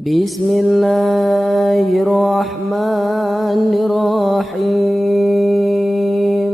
Bismillahirrahmanirrahim.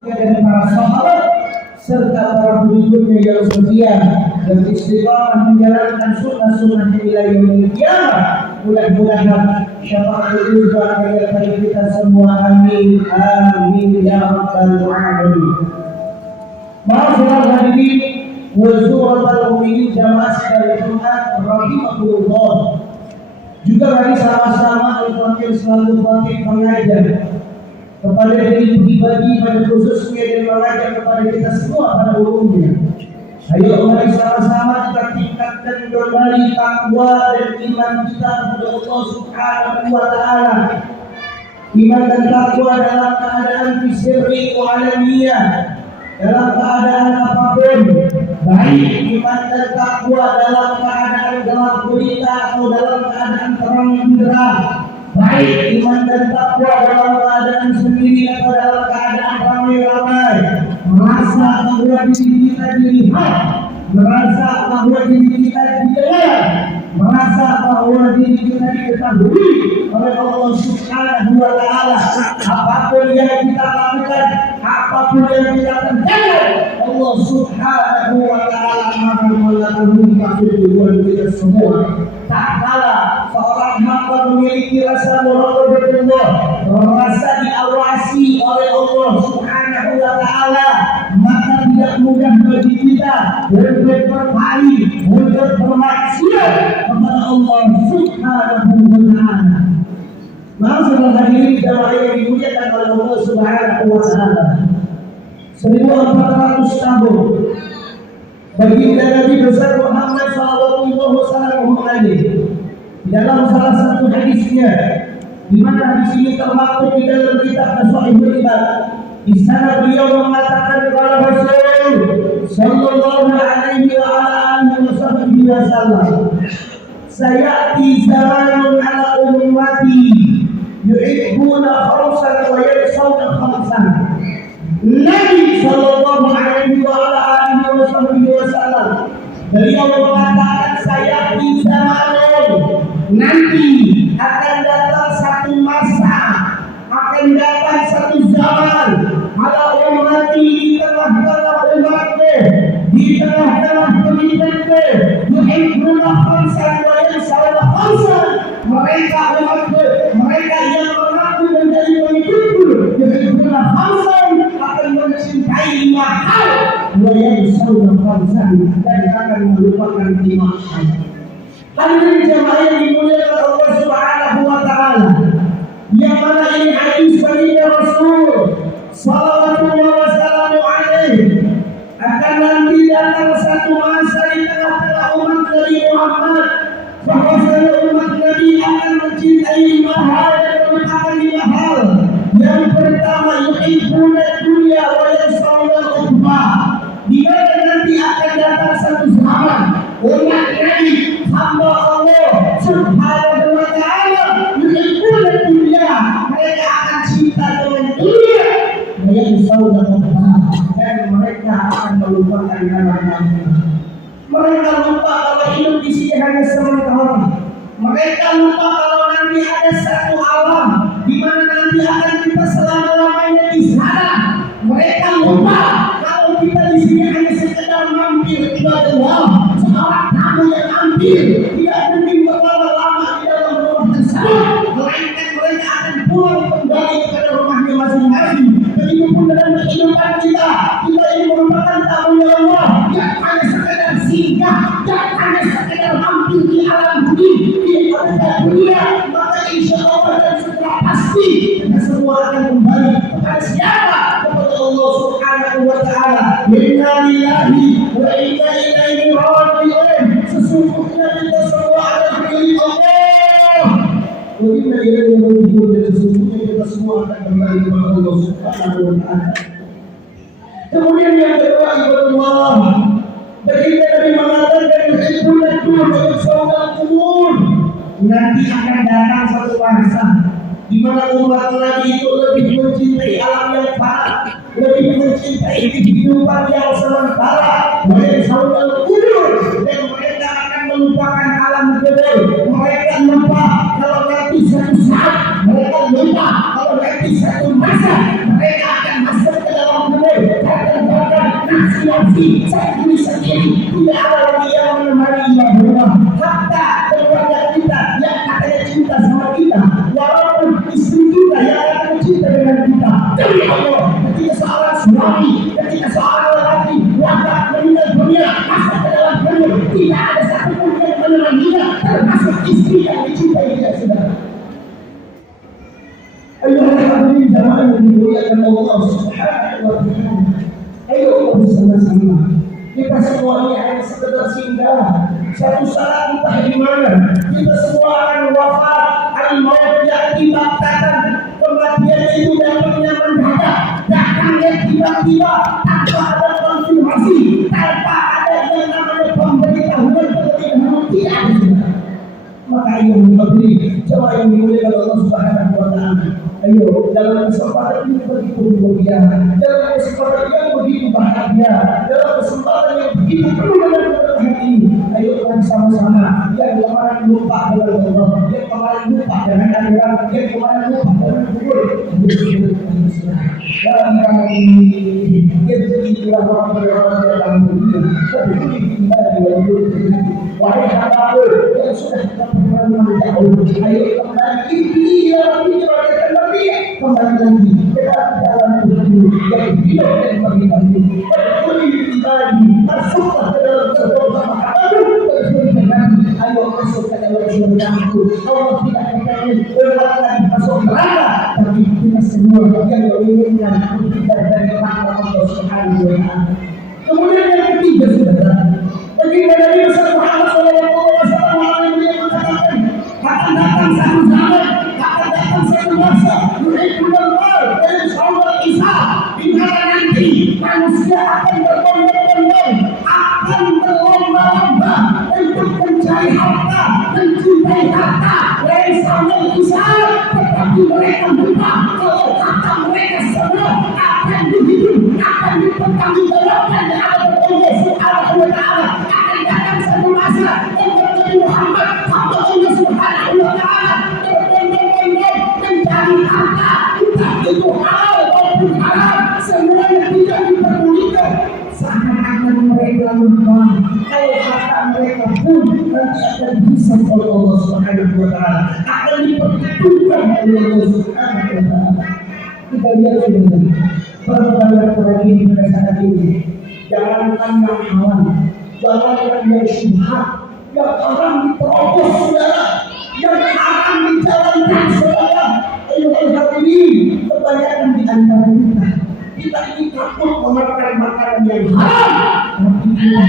Dan para sahabat serta para pengikutnya yang setia dan istiqamah menjalankan sunnah-sunnah ila yaumil qiyamah. Mudah-mudahan syafaat juga menyertai kita semua. Amin amin ya rabbal alamin. Ma'asyiral hadirin wa zuhratal mu'minin jamaah sekalian Jumat rahimahullah. Juga mari sama-sama al-Fatihah selalu Fatih mengajar kepada diri pribadi pada khususnya dan mengajak kepada kita semua pada umumnya. Ayo mari sama-sama kita tingkatkan kembali takwa dan iman kita kepada Allah Subhanahu wa taala. Iman dan takwa dalam keadaan fisiri wa alamiyah, dalam keadaan apapun, baik iman dan takwa dalam keadaan gelap gulita atau dalam keadaan terang benderang, baik iman dan takwa dalam keadaan sendiri atau dalam keadaan ramai-ramai, merasa bahwa diri kita dilihat, merasa bahwa diri kita didengar, merasa bahwa diri kita diketahui oleh Allah Subhanahu wa taala. Apapun yang kita lakukan, apapun yang kita kerjakan, Allah Subhanahu wa taala akan mengetahui maksud tujuan kita semua. Tak kala seorang hamba memiliki rasa muraqabatullah, merasa diawasi oleh Allah Subhanahu wa taala, maka tidak mudah bagi kita untuk berpaling, untuk bermaksiat kepada Allah Subhanahu wa taala. Ma'asyiral hadirin jamaah yang dimuliakan oleh Allah Subhanahu wa taala. 1400 tahun baginda Nabi besar Muhammad sallallahu alaihi dalam salah satu hadisnya, di mana hadis ini termaktub di dalam kitab Sahihul Ibad. Di sana beliau mengatakan kepada Rasul sallallahu alaihi wasallam, sayati zamanun ala ummati yuhibbuna khamsan wa yaksawna khamsan. Nabi sallallahu alaihi wasallam beliau mengatakan, sayati zamanun, nanti akan datang satu masa, akan datang satu zaman, ala ummati, di tengah-tengah umatku, di tengah-tengah pengikutku, yuhibbuna khamsan wa yaksawna khamsan. Mereka umatku, mereka yang mengaku menjadi pengikutku, yuhibbuna khamsan, akan mencintai 5 hal, wa yaksawna khamsan, dan akan melupakan 5 hal. Hadirin jamaah yang dimuliakan Allah Subhanahu wa taala, yang mana ini hadis baginda Rasul sallallahu wasallam alaihi, akan nanti datang satu masa di tengah-tengah umat Nabi Muhammad, bahwasanya umat Nabi akan mencintai 5 hal dan melupakan 5 hal. Yang pertama, yuhibbuna dunya wa yaksawna al-ukhra. Di mana nanti akan datang satu zaman umat Nabi, hamba Allah Subhanahu wa taala, yuhibbuna dunya, mereka akan cinta dengan dunia, wa yaksawna al-ukhra, dan mereka akan melupakan yang lain. Mereka lupa kalau hidup di sini hanya sementara. Mereka lupa kalau nanti ada satu alam di mana nanti akan kita selama-lamanya di sana. Mereka lupa kalau kita di sini hanya sekedar mampir ibadah Allah, seorang tamu yang mampir, tidak mungkin berlama-lama di dalam rumah tersebut, melainkan mereka akan pulang kembali kepada rumahnya masing-masing. Begitupun dalam kehidupan kita, kita ini merupakan tamu Allah yang hanya sekedar singgah, yang hanya sekedar mampir di alam bumi, di alam dunia. Maka insya Allah dan segera pasti kita semua akan kembali kepada siapa? Kepada Allah Subhanahu wa taala. Inna lillahi wa inna ilaihi raji'un. Sesungguhnya kita semua adalah milik Allah. Wa inna ilaihi raji'un. Dan sesungguhnya kita semua akan kembali kepada Allah Subhanahu wa taala. Kemudian yang kedua, ibadallah, baginda Nabi mengatakan, yuhibbuna dunya wa yaksawna al-qubur. Nanti akan datang satu masa di mana umat Nabi itu lebih mencintai alam yang fana, lebih mencintai kehidupan yang sementara, wa yaksawna al-qubur, dan mereka akan melupakan alam kubur. Mereka lupa kalau nanti suatu saat, mereka lupa kalau nanti suatu masa mereka akan masuk ke dalam kubur dan bahkan nafsi saya sendiri tidak ada lagi yang menemani ia berubah. Hatta keluarga kita yang katanya cinta sama kita, walaupun istri kita yang katanya cinta dengan kita, demi Allah, ketika seorang suami, ketika seorang lelaki wafat meninggal dunia masuk ke dalam kubur, tidak ada satupun yang menemaninya, termasuk istri yang dicintai dia. Saudara, ayo hadirin jamaah yang dimuliakan Allah Subhanahu wa taala, ayo bersama-sama kita semua ini hanya sekedar singgah. Satu saat entah di mana kita semua akan wafat. Al-maut ya'ti baghtatan, kematian itu datangnya mendadak, datangnya tiba-tiba tanpa ada konfirmasi, tanpa ada yang namanya pemberitahuan terlebih dahulu, tidak ada. Maka ayo memberi coba yang dimuliakan Allah Subhanahu wa taala. Ayo dalam kesempatan ini begitu mulia, dalam kesempatan yang begitu bahagia, dalam kesempatan yang begitu penuh dengan keberkahan ini, ayo kita sama-sama yang kemarin lupa dengan Allah, yang kemarin lupa dengan akhirat, yang kemarin lupa dengan kubur, dan kami itulah orang-orang dalam dunia seperti kita di wajib. Wahai hamba yang sudah kita pernah mendahulu, ayo kembali ini dalam pikiran kembali lagi ke dalam Tuhan yang hidup dan beribadah. Kembali lagi masuklah ke dalam gerbang lagi. Ayo masuk ke dalam surga-Ku. Allah tidak ingin berat lagi masuk neraka, tapi kita semua yang menginginkan kita dari rahmat Allah Subhanahu wa taala. Kemudian yang ketiga, saudara, bagaimana Nabi Muhammad SAW mengatakan akan datang satu zaman, akan datang satu masa, di mana nanti manusia akan berbondong-bondong, akan berlomba-lomba untuk mencari harta, mencintai harta. Tetapi mereka lupa kalau harta mereka semua akan dihidup, akan dipertanggungjawabkan di hadapan Allah Subhanahu wa taala. Akan datang satu masa Nabi Muhammad hamba Allah Subhanahu wa taala berbondong-bondong mencari harta, entah itu halal maupun haram, semuanya tidak diperdulikan. Seakan-akan mereka lupa kalau harta mereka pun nanti akan dihisab oleh Allah Subhanahu wa taala, akan diperhitungkan oleh Allah Subhanahu wa taala. Kita lihat saudara, berbagai tragedi pada saat ini. Jangankan yang halal, jangankan yang syubhat, yang haram diterobos saudara, yang haram dijalankan saudara. Ayo hadirin, kebanyakan di antara kita ini takut memakan makanan yang haram, tapi kita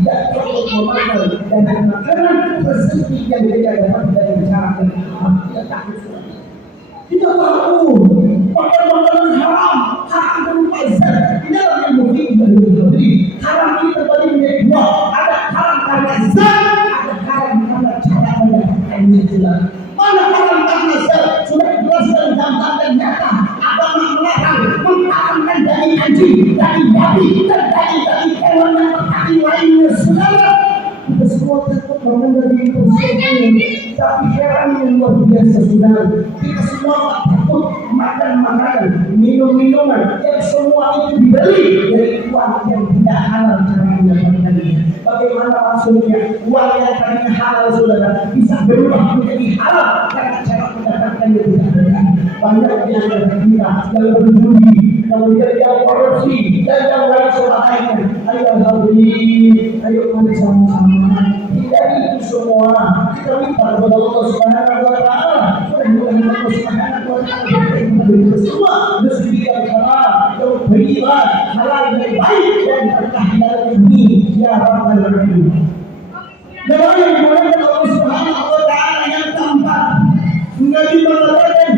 tidak takut memakan dengan makanan rezeki yang kita dapat dari cara yang haram. Kita takut sekali. Kita tahu makan makanan haram, haram berupa zat. Di dalam yang mungkin dari haram ini terbagi menjadi dua. Ada haram karena zat, ada haram karena cara mendapatkannya jelas. Mana haram karena zat sudah jelas dan gampang dan nyata. Agama melarang mengharamkan daging anjing, daging babi, dan daging hewan yang berkaki lainnya. Saudara, kita semua takut makan daging tersebut, tapi heran yang luar biasa saudara. Kita semua takut makan makanan, minum-minuman yang semua itu dibeli dari uang yang tidak halal cara mendapatkannya. Bagaimana maksudnya uang yang tadinya halal saudara bisa berubah menjadi halal karena cara mendapatkannya tidak benar. Banyak di antara kita yang berjudi, kemudian yang korupsi dan yang lain sebagainya. Ayo hadirin, ayo mari sama-sama hindari itu semua. Kita minta kepada Allah Subhanahu wa taala, mudah-mudahan Allah Subhanahu wa taala memberi semua rezeki yang halal, yang berlipat, halal yang baik dan berkah dalam ini ya rabbal alamin. Jemaah yang dimuliakan Allah Subhanahu wa taala, yang keempat, Nabi mengatakan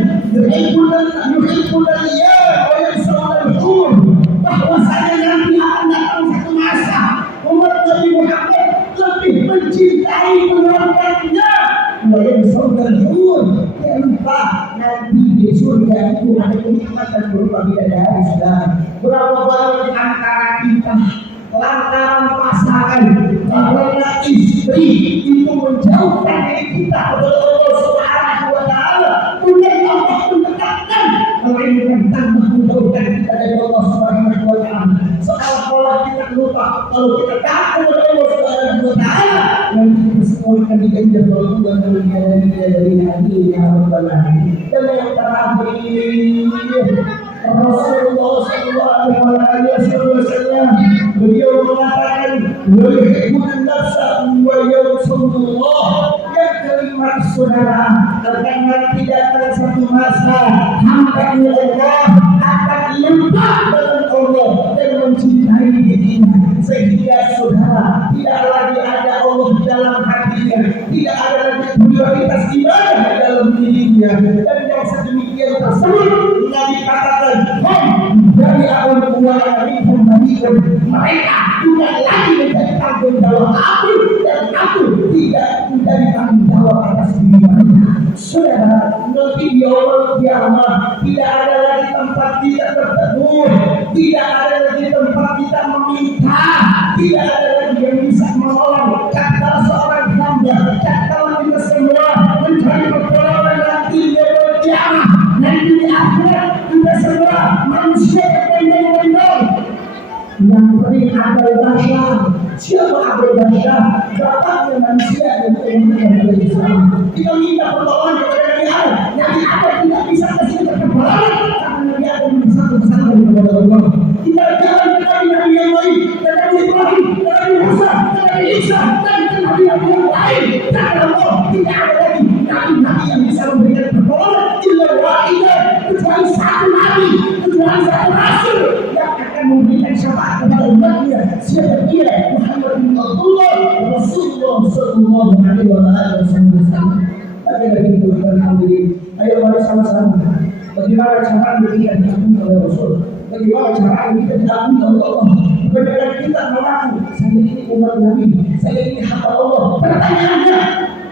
yuhibbuna iyah wa yansawna al-hur, bahwasanya nanti akan datang satu masa umat Nabi Muhammad lebih mencintai keluarganya wa yansawna al-hur. Jangan lupa nanti di surga itu ada kenikmatan berupa bidadari. Sudah berapa banyak di antara kita lantaran pasangan, karena istri itu menjauhkan diri kita kepada Allah Subhanahu wa taala, kemudian Allah mendekatkan, melainkan tambah menjauhkan kita dari Allah Subhanahu wa taala. Seolah-olah kita lupa kalau kita takut kepada Allah Subhanahu wa taala, nanti kita semua akan diganjar oleh Allah dari hati ya rabbal alamin. Dan yang terakhir, Rasulullah sallallahu alaihi wasallam beliau mengatakan wa yuhibbun nafsa wa yarsulullah, yang kelima saudara, akan nanti datang satu masa hamba Allah akan lupa dengan Allah dan mencintai dirinya, sehingga saudara tidak lagi ada Allah di dalam hatinya, tidak ada lagi prioritas ibadah dalam dirinya. Dan yang sedemikian tersebut Nabi katakan dari awal mulai mereka tidak lagi menjadi tanggung jawab aku, dan aku tidak menjadi tanggung jawab atas diri mereka. Saudara, nanti di awal kiamat tidak ada lagi tempat kita berteduh, tidak ada lagi tempat kita meminta, tidak ada lagi yang bisa menolong. Kata seorang hamba, kata kita semua mencari pertolongan nanti di awal kiamat, nanti di akhirat kita semua manusia yang beri Abdul Bashar. Siapa Abdul Bashar? Bapaknya manusia yang menjadi Islam. Kita minta pertolongan kepada Nabi Adam. Nabi Adam tidak bisa kasih kita pertolongan karena Nabi Adam bisa bersama kepada Allah. Kita jalan ke Nabi yang lain, ke Nabi Ibrahim, ke Nabi Musa, ke Nabi Isa, dan ke Nabi yang lain. Karena Allah tidak ada lagi Nabi yang bisa memberikan pertolongan illa wahidah, kecuali satu Nabi, kecuali satu Rasul yang akan memberikan syafaat kepada umatnya. Siapa dia? Muhammad bin Abdullah Rasulullah sallallahu alaihi wasallam. Bagaimana itu? Alhamdulillah. Ayo mari sama-sama. Bagaimana cara kita diampuni oleh Rasul? Bagaimana cara kita diampuni oleh Allah? Bagaimana kita mengaku saya ini umat Nabi, saya ini hamba Allah? Pertanyaannya,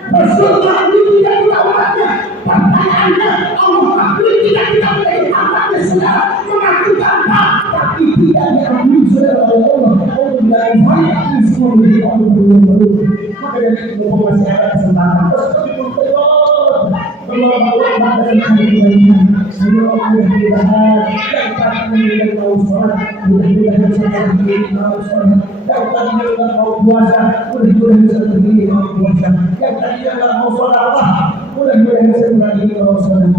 Rasul mengakui tidak kita umatnya. Pertanyaannya, Allah mengakui tidak kita menjadi hambanya. Saudara mengaku tanpa, tapi tidak diampuni saudara oleh Allah. Allah bilang saya semua menjadi Allah baru. Maka dari itu masih ada kesempatan. Terus Allah dan kebaikan. Semoga Allah dibahas yang tadi menjadi mau sholat, mudah-mudahan saya berdiri mau sholat. Yang tadi tidak mau puasa, mudah-mudahan saya berdiri mau puasa. Yang tadi tidak mau sholat, mudah-mudahan saya berdiri mau sholat.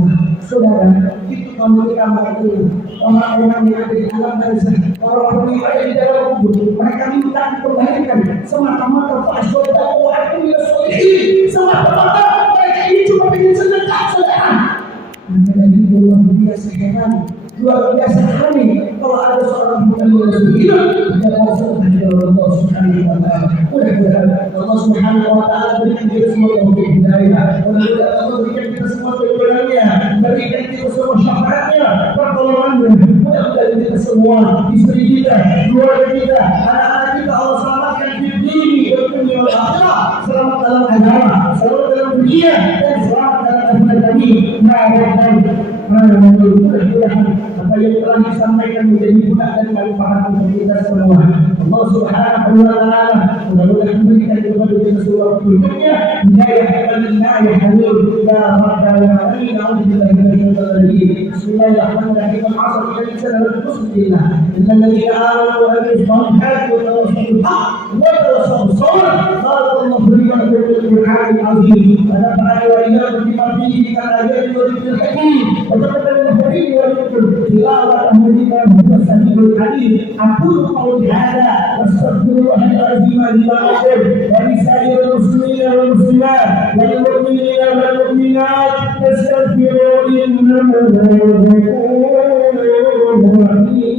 Saudara, itu kamu itu orang-orang yang ada di dalam bangsa, orang-orang yang ada di dalam kubur, mereka minta diperbaiki semata-mata fasilitas dakwah itu solihin, semata-mata mereka ini cuma ingin sedekah, saudara. Maka dari itu luar biasa heran, luar biasa kami kalau ada seorang bukan yang hidup dalam sedekah dari Allah Subhanahu wa taala. Mudah-mudahan Allah Subhanahu wa taala berikan kita semua taufik hidayah, mudah-mudahan Allah berikan kita semua kekuatannya, berikan kita semua syafaatnya, pertolongannya. Mudah-mudahan kita semua, istri kita, keluarga kita, anak-anak kita Allah selamatkan di dunia dan dunia akhirat, selamat dalam agama, selamat dalam dunia, dan selamat dalam akhirat kami. Mudah-mudahan apa yang telah disampaikan menjadi guna dan manfaat untuk kita semua. Allah Subhanahu wa taala mudah-mudahan memberikan kepada kita semua petunjuknya, hidayah dan hidayah hadir ya rabbal alamin. Alhamdulillah bismillahirrahmanirrahim. Al-'asr inna al-muslimina innal ladzina amanu wa amilus salihati wa tawassaw bil haqq wa tawassaw bis sabr. Barakallahu fi wa Al-Qur'anil azim. Wa nafa'ana wa iyyakum bima fihi min al-ayati wa dhikril hakim. Wa taqabbal al-karim wa yaqul tilawatan hadina wa sahihul hadith. Aqulu qawli hadha wastaghfirullah al-azim li wa lakum wa li sa'iril muslimina wal muslimat wal mu'minina wal mu'minat. Astaghfiru innahu huwal ghafurur rahim.